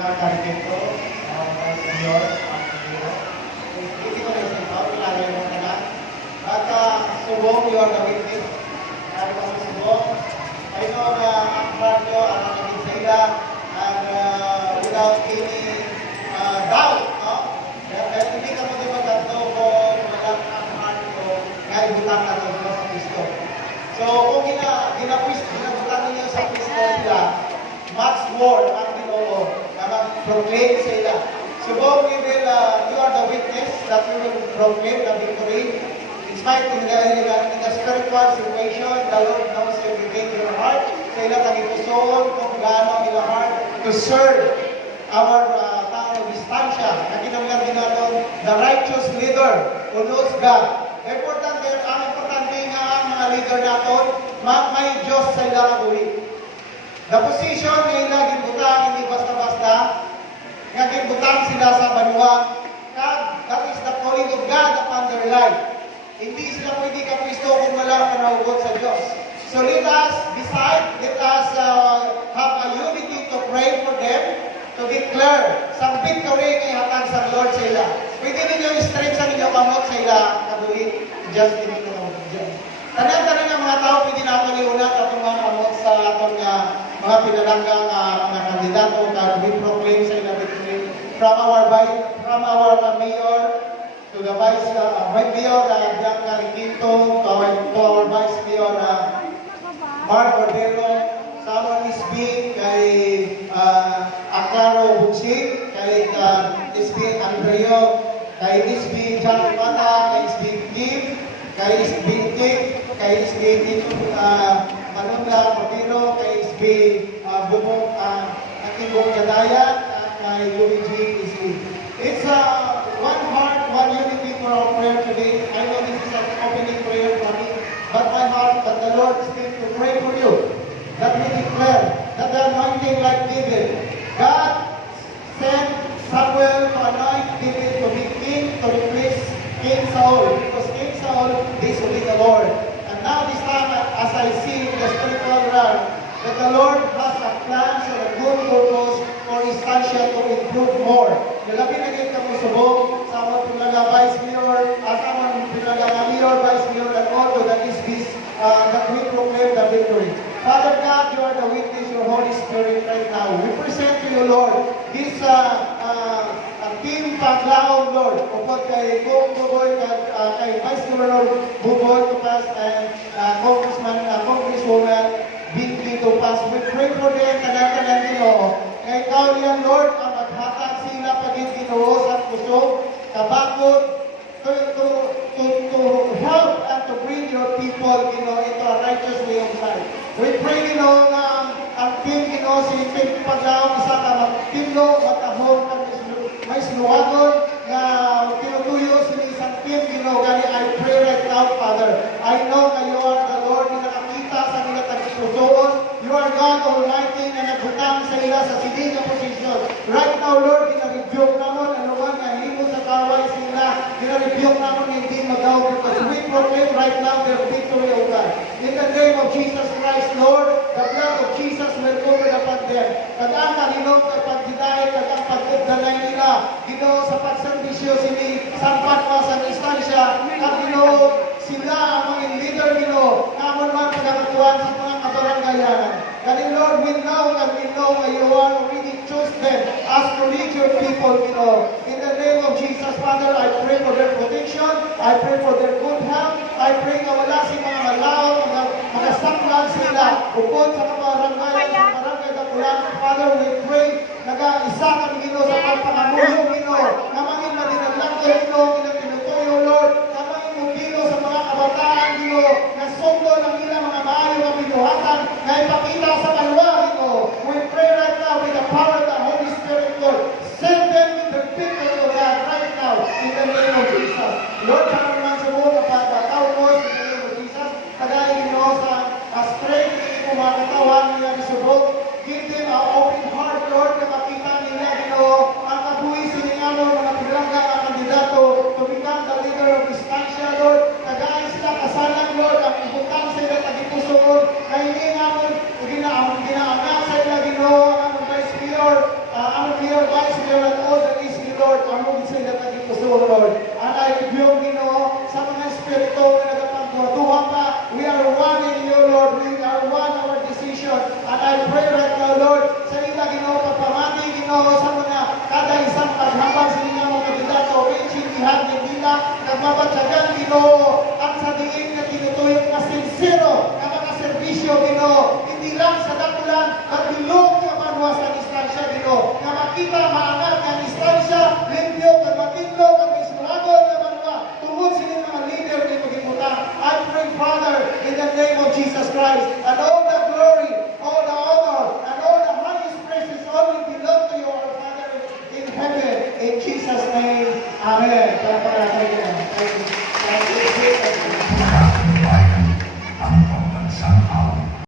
Vice Mayor, ang Mayor. Hindi ko na isang tao, lalo mo na. At subong, you are the witness. Ko sa subong, I na ang part ang naging sa and uh, without any uh, doubt, no? Kaya hindi ka mo di ba tanto kung wala ang heart nyo, nga sa. So, kung gina, ginapis, ginabutan ninyo sa Kristo sila, much more ang ginoo na mag-proclaim sa ila. So, Lord, we will, uh, you are the witness that we will proclaim the victory. In spite in the, in the, in the spiritual situation, the Lord knows everything in your heart. Sa ila tagipusoon kung gaano ila heart to serve our uh, tao distansya na kinanglan ginanon the righteous leader who knows God. Importante, ang importante nga ang mga leader naton, ma may Diyos sa ilang kabuhi. The position nga ilang basta-basta, gibutang sila sa banwa, God, that is the calling of God upon their life. Hindi sila pwede kapisto kung wala panahugot sa Diyos. So let us decide, let us uh, have a unity to pray for them, to declare sa victory nga hatag sa Lord sa ila. Pwede ninyo i-strength sa ninyo kamot sa ila kabuhi. Just in the Jesus. Tanan-tanan nga mga tao pwede na akong iunat atong mga kamot sa atong nga mga pinalanggang uh, mga kandidato kag we proclaim from our from our mayor to the vice uh, mayor uh, Bianca Riquito to our, to our vice mayor uh, Mark Cordero, Samuel Isbing, kay uh, Aclaro Buksik, kay uh, Isbing Andreo, kay Isbing John Mata, kay Isbing Kim, kay Isbing Kim, kay Isbing Tito uh, Manungla Cordero, kay Isbing uh, Bubong uh, Akibong Jadaya, at kay Luigi Isbing. It's uh, one heart, one unity for our prayer today. I know this is an opening prayer for me, but my heart, but the Lord is still to pray for you. That we declare that the anointing like David, God sent Samuel to anoint David to be king to replace King Saul. Because King Saul disobeyed the Lord. And now this time, as I see in the spiritual realm, that the Lord has a plan for a good purpose Tansya to improve more. Nalabi na din kami subong sa among pinlaga Vice Mayor, as among pinlaga Mayor, Vice Mayor, and all that is this, uh, that we proclaim the victory. Father God, you are the witness, your Holy Spirit right now. We present to you, Lord, this uh, uh, uh, team Paglaon, Lord, upod kay Kong Buboy, uh, kay Vice Governor Buboy Tupas, and uh, Congressman, uh, Congresswoman Binti Tupas. We pray for them. Niyan, Lord, ang maghatag sila pagin Ginoo sa puso, kabakot, to, to, to, to help and to bring your people, you know, into a righteous way of life. We pray, you know, na ang team, you know, si Team Paglaong magtino, matahong, kag may sinuwagon, na tinutuyo sa isang team, you know, gani, I pray right now, Father. I know na you are the Lord, na nakakita sa nila tagsusuon. You are God Almighty na naghutang sa ila sa sining na position. Right now, Lord, gina-rebuke namon, ano man, na himo sa kaway sila, gina-rebuke namon na hindi magaw proclaim right now their victory, O God. In the name of Jesus Christ, Lord, the blood of Jesus will cover upon them. Kag ang nahinog kay pagdinay, kag ang pagdalay nila, Ginoo sa pagserbisyo sini sampat pa sa instansya, kag Ginoo sila ang mga leader Ginoo, namon man pagkakatuan sa mga kabaranggayan. Kani Lord, we know and we know that you are already choose them as to lead your people, Ginoo. In the name of Jesus, Father, I pray for their protection, I pray for their good health, I pray na wala si mga malaw, mga, mga saklan sila, upod sa mga barangay, sa barangay na kulang. Father, we pray, nag-isa kami, become the leader of this country, Lord. Nagaan sila kasalan, Lord, ang ibutang sila tagipuso, Lord. Kainin namin, ginaang, ginaangang sa ila, ginoo, ang Vice Mayor, ah, ang Mayor, Vice Mayor, at all that is Lord, ang mga sila tagipuso, Lord. Ang ay yung ginoo sa mga espiritu na nagapagduha pa. We are one in you, Lord. We are one our decision. And I pray right now, Lord, sa ila, ginoo, ಆಮೇಲೆ